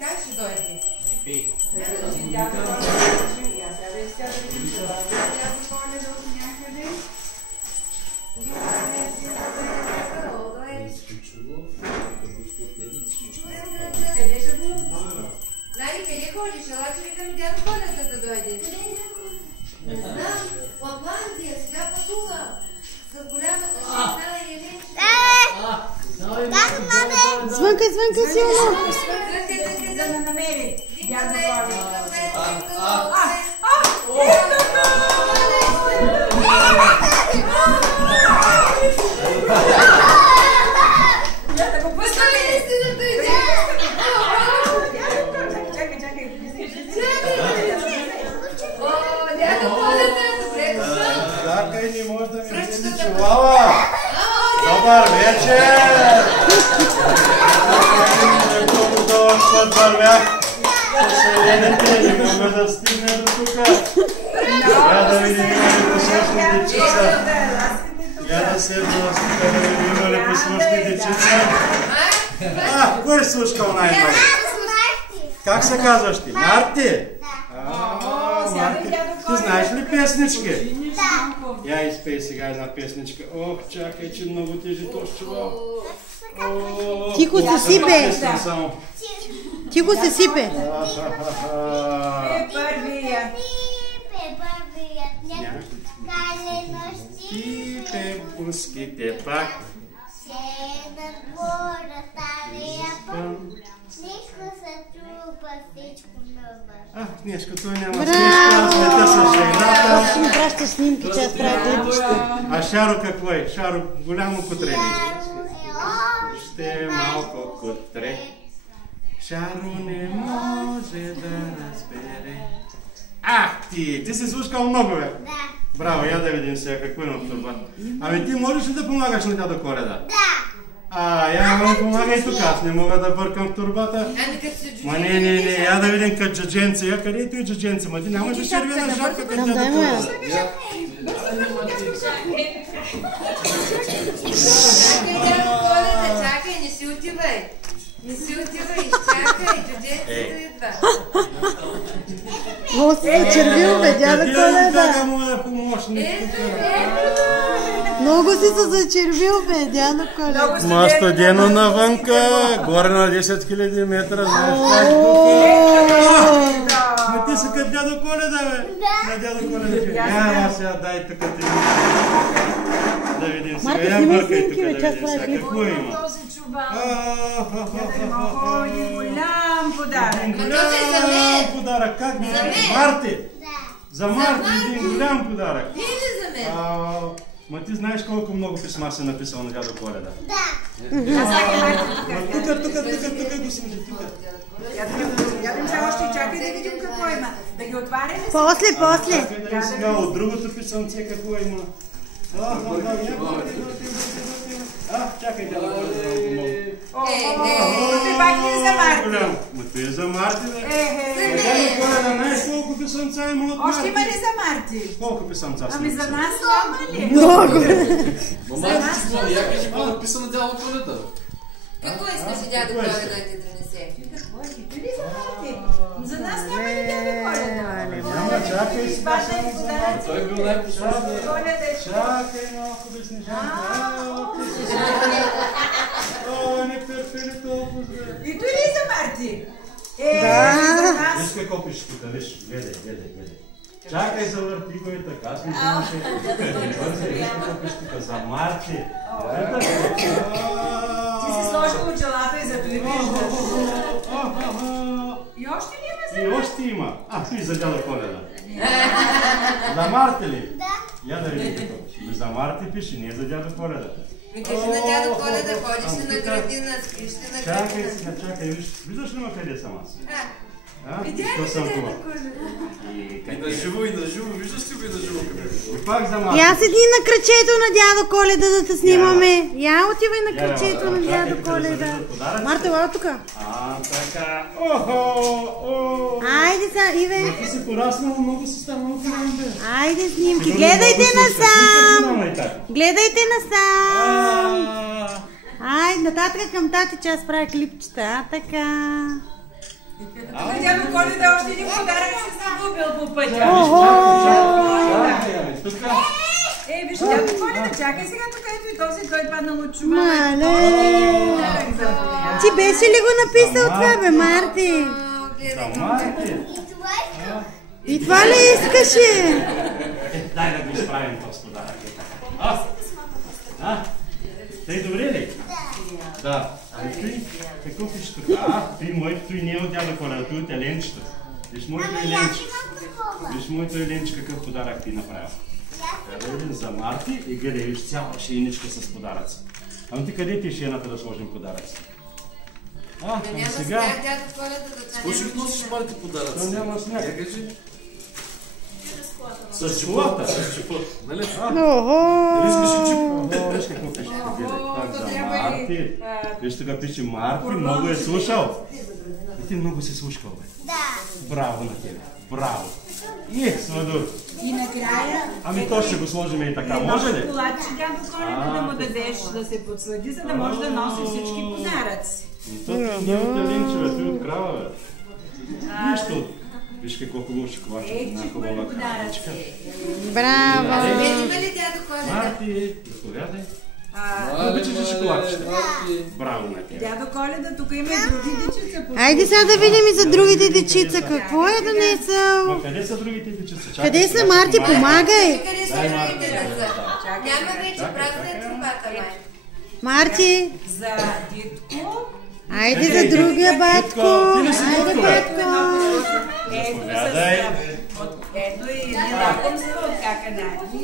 Как ще дойде? Не пей. Нали, къде ходиш? Ела, че викам дядо Коледа да дойде. Не знам. Лапландия сега пътува. С голямата жена Еленчина. Звънкай, силно! Да ме намери дядо Коледа. Чакай, не може да ми види чувала! Добър вечер! Колко дълъг път вървях! Съседите, не мога да стигне до тука! Трябва да видим има ли послушни дечица! Я да седна да стига да видим има ли послушни дечица! Кой е слушкал най-много? Как се казваш ти? Марти? Марти, ти знаеш ли песнички? Да. Я изпей сега една песничка. Ох, чакай, че много тежи този чувал. Тихо се сипе. Тихо се сипе. Първият. Пипе буските пак. Днеска той няма смешка, света с жената. Ще ми праща снимки, че аз правя клипчета. А Шаро какво е? Шаро голямо котре. Ще е малко котре. Шаро не може да разбере. Ах ти си слушкал много, бе. Да. Браво, я да видим сега какво имам в турбата. Ами ти можеш ли да помагаш на дядо Коледа? Да. Я ме помагай тук, аз не мога да бъркам в турбата. Ма не, я да видим като джадженце. Я където и джадженце, ма ти нямаш да червена жабка като дядо Коледа. Чакай, не си отивай. Не си отивай, чакай, джадженцето идва. Много си зачервил, бе, дядо Коледа. Къде е моя помощник? Много си се зачервил, бе, дядо Коледа. Ма студено навънка, горе на 10 000 метра, знаеш как тук. Ма ти си като дядо Коледа, бе. На дядо Коледа. Я сега дай тук ти. Да видим сега. Марта, Я снимай бъркай тук снимки, да бе, час видим сега. прави. Какво има? Този чубал. Голям подарък. Голям подарък. Как ми? Марти. За Марти един голям подарък. Или за мен? Ма ти знаеш колко много писма си написал на дядо Коледа? Да. Тук го сложи, тук. Ядем се още, чакай да видим какво има. Да ги отваряме си. После. Чакай да ви сега от другото писъмце какво има. Чакай дядо Коледа да вам помогна. Ти пак ли за Марти? Ма той е за Марти, бе. Ехе. Дядо Коледа, знаеш колко писъмца има от Марти? Още има ли за Марти? Колко писъмца са? Ами за нас няма ли? Много. Мама, я кажи какво е написано дядо Коледа. Какво искаш дядо Коледа да ти донесе? Какво е? Ти ли за Марти? За нас няма ли дядо Коледа? Няма, чакай си. Той е бил най-послушен. Чакай малко да снежанка. Не търпели толкова. И той ли за Марти? Да. Виж какво пише тук, виж, гледай. Чакай, завърти го и така, аз не имаше. Виж какво пише тук, за Марти. Ти си сложил очелата и за това виждаш. И още ли има за И още има. И за дядо Коледа. За Марти ли? Да. Я да видим какво. За Марти пише, не за дядо Коледа. Ми кажи на дядо Коледа, ходиш ли на градина, спиш ли на градина? Чакай, виждаш ли ма къде съм аз? Видя ли си дядо Коледа? И на живо, виждаш ли го и на живо? И пак за Марти. Я седни на кръчето на дядо Коледа да те снимаме. Я отивай на кръчето на дядо Коледа. Марта, ела тук. Така. Айде са, Иве. Ти си пораснал, много си станал голям, бе. Айде снимки. Гледайте насам. Гледайте насам. Ай, нататък към тати, че аз правя клипчета. Така. Тук дядо Коледа още един подарък се загубил по пътя. Виж, дядо Коледа, чакай сега тук, ето и този, той паднал от чума. Мале! Ти беше ли го написал това, бе, Марти? И това ли искаше? Дай да го изправим този подарък. Тъй добре ли? Да. Ами той, какво пише тук? Той моето, той не е от дядо Коледа, той от Еленчета. Виж моето Еленче. Виж моето Еленче какъв подарък ти направил. Да видим за Марти и гледай, виж цяла шейничка с подаръци. Ами ти къде ти е шейната да сложим подаръци? Сега... Какво ще носиш, Марти, подаръци? Няма сняг. Я кажи. С чифлата. Нали? Охо! Искаш и чип? Виж какво пише тук, гледай. За Марти. Виж тук пише Марти, много е слушал. И ти много си слушкал, бе. Да. Браво на тебе. Браво. Сладур. И накрая... Ами то ще го сложим и така, може ли? Шоколадче дядо Коледа да му дадеш да се подслади, за да може да носи всички подаръци. То ти не от Елинчеве, ти от крава, бе. Нищо. Виж какво хубаво шоколадче. Една хубава кравичка. Браво! Видиме ли дядо Коледа? Марти, заповядай. Обичаш ли шоколадчета? Браво на тебе. Дядо Коледа, тук има и други дечица. Айде сега да видим и за другите дечица. Какво е донесъл? Ма къде са другите дечица? Къде са, Марти? Помагай! Къде са другите деца? Няма вече празнат трупата, май. Марти! За дитко. Айде за другия батко! Айде, батко! Ето и лакомство от каканаки.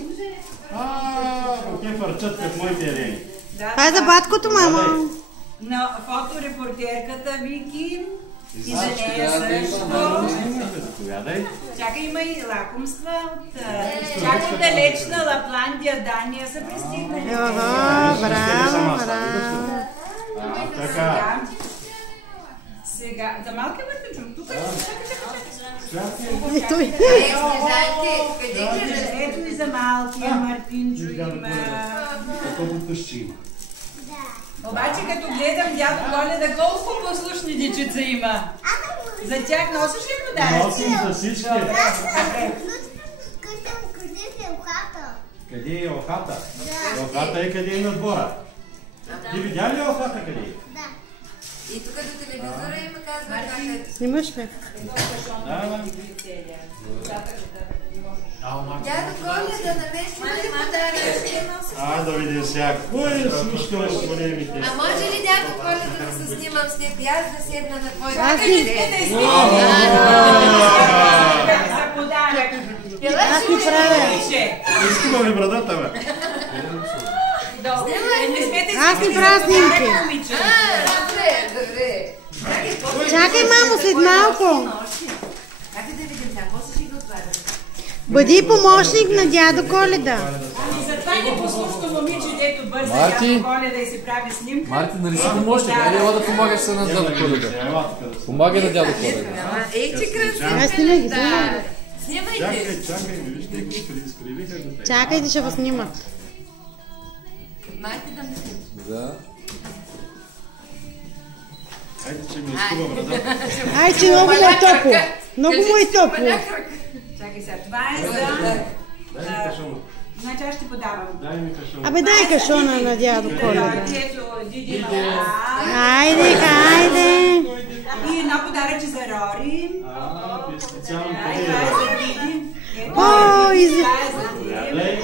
Те фърчат като моите Елени. Това е за баткото, мамо! На фоторепортерката Вики и за нея също. Заповядай. Чакай, има и лакомства от чак от далечна Лапландия, Дания са пристигнали. Ага, браво, браво! Така. Сега, за малкия бъртичок, тук И той. ето и за малкия Мартинчо има. Колкото ще има. Обаче като гледам дядо Коледа, колко послушни дечица има. За тях носиш ли подаръци? Носим за всички. Къде е охата? Охата е къде е на двора. Ти видя ли охата къде е? Да. И тук до телевизора има казва как е. Снимаш ли? Дядо Коледа, наместим ли подарък? Да видим сега. Кой е слушкал с големите? А може ли дядо Коледа да се снимам с него и аз да седна на твоята Аз ни правя. Изкува ми брадата, бе. Аз ни правя снимки. Добре. Чакай, мамо, след малко. Чакай да видим сега, после ще го отваря. Бъди помощник на дядо Коледа. И затова непослушно момиче, дето бърза Марти. дядо Коледа и си прави снимка. Марти, нали си помощник? Айде, ела да помагаш се на дядо Коледа. Помагай на дядо Коледа. Ей, че красиво. Аз снимай ги, снимай. Снимайте. Чакай, вижте, изкривиха го те. Чакайте, ще го снимат. Марти да ме снимаш. Да. Айде, че ми изкува брадата. Ай, че много му е топло. Много му е топло. Чакай сега, това е за... Дай ми кашона. Значи аз ще подавам. Дай ми кашона. Абе, дай кашона на дядо Коледа. Ето, Диди има. Айде, айде. И едно подаръче за Рори. Специално Това къде е е? за Диди. О, и за... Това е за Диди.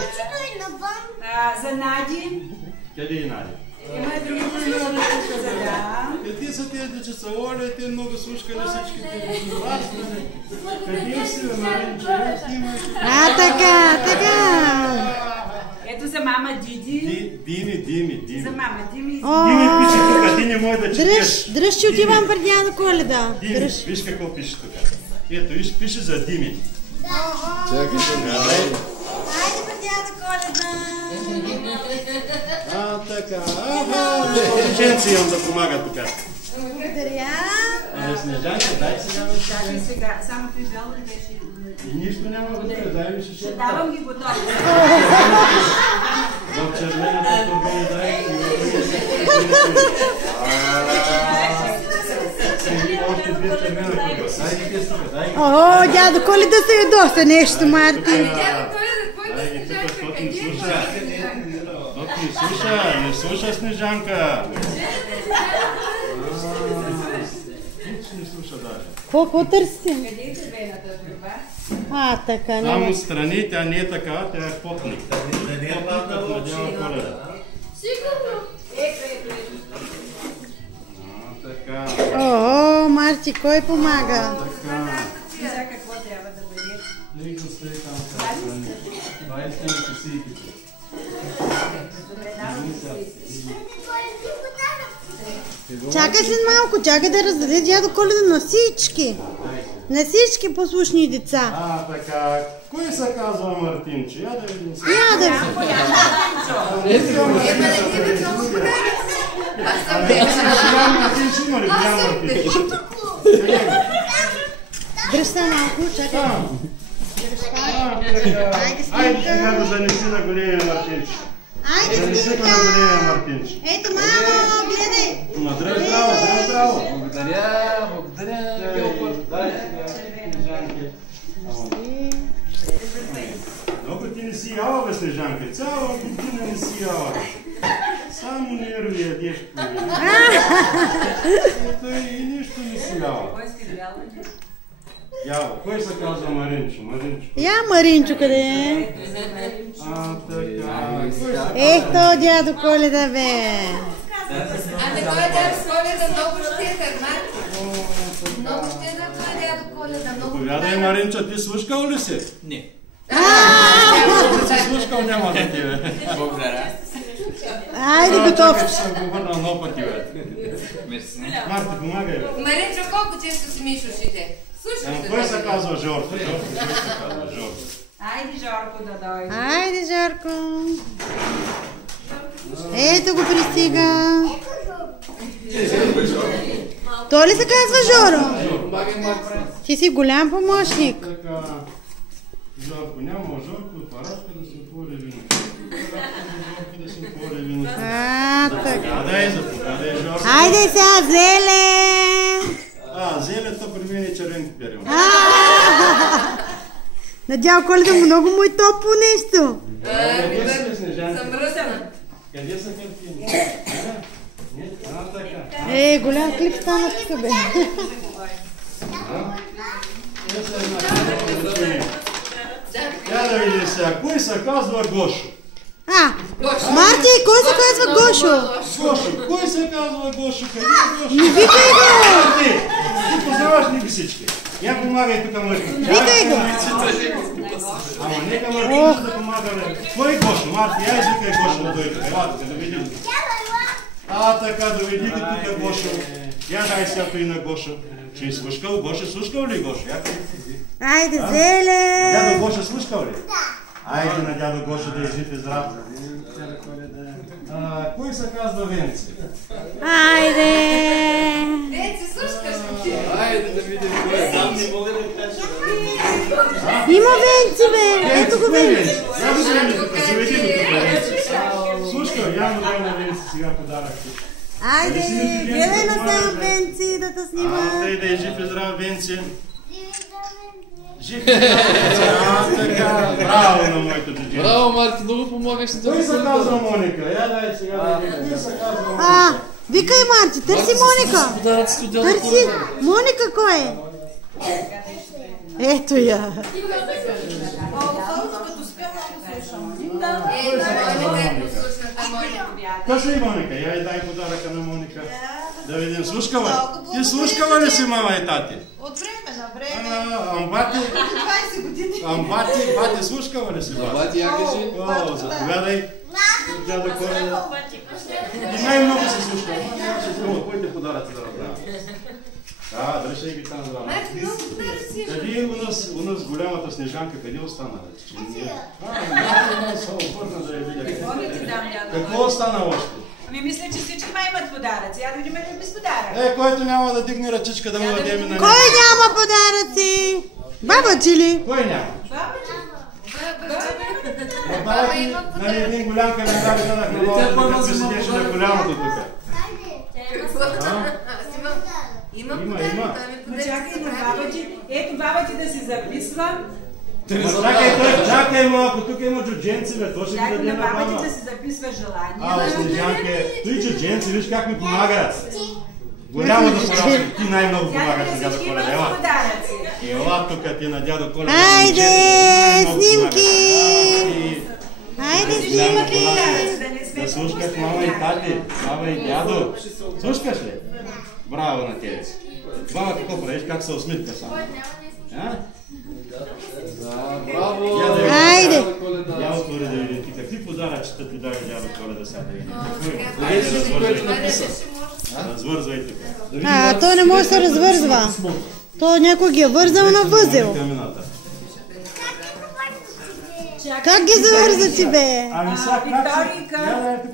За Нади. Къде е Нади? Има и други подаръче за да. Къде са тези дечица? Оля, те много слушкали всичките. Къде си, Марин, човек снимаш? Така, така. Ето за мама Диди. Дими. За мама Дими. Дими пише тук, ти не може да четеш. Дръж, че отивам пред дядо Коледа. Дими, Дръж. виж какво пише тук. Ето, виж, пише за Дими. Чакай се. Айде пред дядо Коледа. Така. Женци имам да помагат тук. Благодаря. Снежанка, дай сега на Чакай сега, само ти жал ли беше? И нищо няма вътре, дай ми шишета. Давам ги готови. В червената турбина дай. Още две термина тук. Дай ги тук, дай ги. О, дядо Коледа се ядоса нещо, Мартин. Дай ги тук, защото ни слуша. Защото ни слуша, не слуша Снежанка. Нич не слуша даже. Какво търсите? Къде е червената турба? Така, Само страни, тя не е така, тя е потник. Потникът на Дява Коледа. Сигурно. Така. О, Марти, кой помага? Сега какво трябва да бъде? Дай го стай там страни. Това е сте на косийките. Чакай след малко, чакай да раздаде дядо Коледа на всички. На всички послушни деца. Така. Кой се казва Мартинче? Я да видим сега. Я да Голям Мартинче има ли? Голям Мартинче. дръж се малко, чакай. Айде сега да занеси на големия Мартинче. Айде, Занеси го на големия Мартинче. ето, мамо, гледай. Здраве, здраво. Благодаря, Геопър. Дай сега, Снежанке. Много ти не си яла, бе, Снежанке. Цяла година не си яла. Само нерви ядеш по време. Ето и нищо не си яла. Кой си бяла? Яла. Кой се казва Маринчо? Я, Маринчо, къде е? Така. Ето, дядо Коледа, бе. Ами той е дядо Коледа много щедър, Марти. Много щедър той е дядо Коледа, много Повядай, Маринчо, ти слушкал ли си? Не. Ако си слушкал, няма да ти, бе. Благодаря. Айде, готов. Чакай, ще го върна много пъти, бе. Мерси. Марти, помагай, бе. Маринчо, колко често си миш ушите? Слушай се. Кой се казва Жорко? Кой се казва Жорко? Айде, Жорко, да дойде. Айде, Жарко. Ето го пристига. Той ли се казва Жоро? Помагай, Марти. Ти си голям помощник. Така. Жорко, няма Жорко, парашка да се отвори вино. Жорко да се отвори вино. Така. Дай, заповядай, Жорко. Айде сега, Зеле. Зелето при мен е червенко период. На дядо Коледа много му е топло нещо. Къде са, Снежанка? Съм ръсана. Къде са картини? Така. Голям клип стана тук, бе. Я да видим сега, кой се казва Гошо? Марти, кой се казва Гошо? Гошо, кой се казва Гошо? Къде е Гошо? Не викай го! Марти, ти познаваш ли ги всички? Я помагай тук, Марти. Викай го! Ама нека Марти да помага, бе. Кой е Гошо? Марти, я извикай Гошо да дойде. Елате, да видим. Така, доведи ги тук Гошо. Я дай сега и на Гошо. Че е слушкал Гошо? Слушкал ли Гошо? Айде, Зеле! Дядо Гошо слушкал ли? Айде на дядо Гошо да е жив и здрав. Кой се казва Венци? Айде! Венци, слушкаш ли? Айде да видим кой е. Там не мога да кажа. Има Венци, бе! Ето го Венци! Я го вземи тук, заведи го тук, Венци. Слушкал, явно дай на Венци сега подарък. Айде, гледай на сега Венци да те снима. Тъй да е жив и здрав, Венци. Жив и здрав, така. Браво на моето джуджи. Браво, Марти, много помагаш на Кой се дядо казва Коледа. Моника? Я дай сега да видим. Кой се казва Моника? Викай, Марти, търси Моника! Подаръците от дядо Търси! Коледа. Моника кой е? Ето я! Кажи, Моника, я и дай подаръка на Моника. Да видим, слушкава. Ти слушкава ли си, мама и тати? От време на време. Амбати, 20 години. бати слушкава ли си? Бати, я кажи. Заповядай. Дядо Коледа. И най-много се слушкава. Нямаше друго, кой те подаръци да направя? Дръжай ги там здраво. Марти, много подаръци. Къде у нас голямата Снежанка, къде остана? Обърна да я видя. Какво остана още? Ами мисля, че всички ма имат подаръци. Я да видим ли без подарък. Който няма да дигне ръчичка да му дадем на него. Кой няма подаръци? Баба ти ли? Кой няма? Баба ти, нали един голям календар дадах на малата, като се седеше на голямото тук. да си записва. Чакай малко, тук има джудженци, бе, то ще ги Някой даде на на мама. бабите да си записва желание. Снежанке, той джудженци, виж как ми помага. Голямо да порасне, ти най-много помагаш на дядо Коледа, ела. Ела тук ти на дядо Коледа. Айде, снимки! Айде, снимки! Да слушкаш мама и тати, баба и дядо. Слушкаш ли? Браво на тебе. Баба, какво правиш? Как се усмитка само? Браво! Айде! Я отвори да видим ти какви подаръчета ти даде дядо Коледа сега да видим. Развързвай тук. То не може да се развързва. То някой ги е вързал на възел. Как ги завърза ти, бе? Викторийка,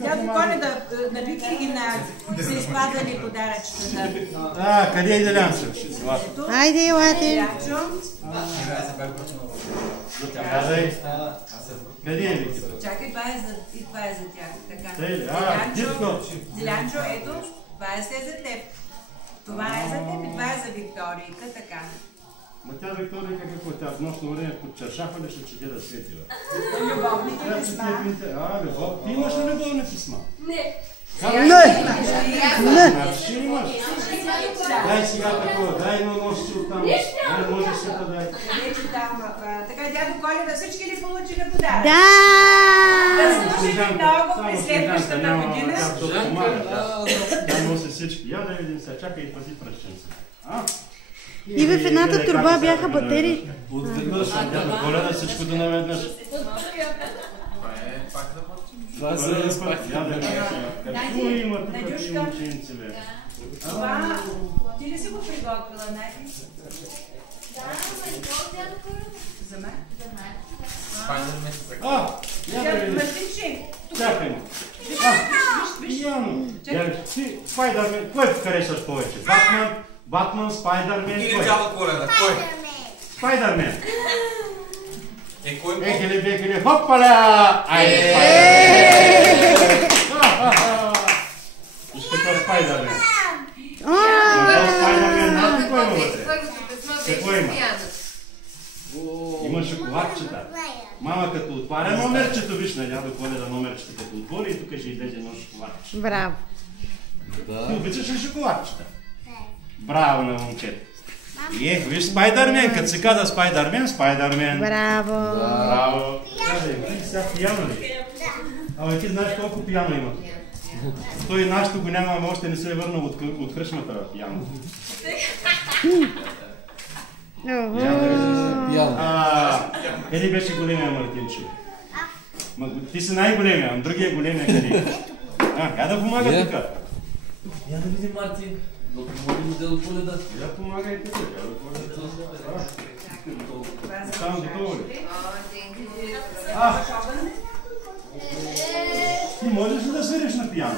дядо Коледа, навикай ги на които са изпадали подаръчетата. Къде е Делянчо? Айде, елате. Ячо. Къде е Вики? Чакай, това е за тях. Така. Делянчо, ето, това е все за теб. Това е за теб и това е за Викторийка, така. Ма тя Викторийка какво тя в нощно време под чаршафа ли ще чете да свети, бе? Любовните писма. Любов. Ти имаш ли любовни писма? Не. Значи имаш. Дай сега такова, дай едно нощче оттам. Дай може се да дай. Така, дядо Коледа, всички ли получиха подарък? Да! Да слушайте много през следващата година. Да носи всички. Я да видим сега, чакай и пази пръщенца. И в едната турба бяха батерии. Отведнъж, дядо Коледа, всичко да наведнъж. Това се разпак. Какво има тук тия ученици, бе? Това, ти ли си го приготвила, Найди? Да, дядо Коледа. За мен? Я да видим. Мартинче, Чакай ме. Яно. Ти, Спайдърмен, кой харесваш повече? Батман, Спайдърмен, Или кой? дядо Коледа, кой? Спайдърмен. Кой? Екеле, бекеле, хопаля! Айде, Спайдърмен! Виж какво е Спайдърмен. Спайдърмен, знаеш ли кой има вътре? Какво има? Има шоколадчета. Мама като отваря номерчето, виж на дядо Коледа номерчето като отвори и тук ще излезе едно шоколадче. Браво. Ти обичаш ли шоколадчета? Браво на момчето. Виж Спайдърмен, като се каза Спайдърмен, Спайдърмен. Браво. Браво. Ти сега пияно ли? Абе ти знаеш колко пияно има? Той нашето го няма, ама още не се е върнал от кръшмата пияно. Къде беше големия Мартинчо? Ти си най-големия, а другия големия къде? Я да помага тук. Я да видим, Мартин. Да помогим дядо Коледа. Я помагай тук. Само готово ли? Ти можеш ли да свириш на пияно?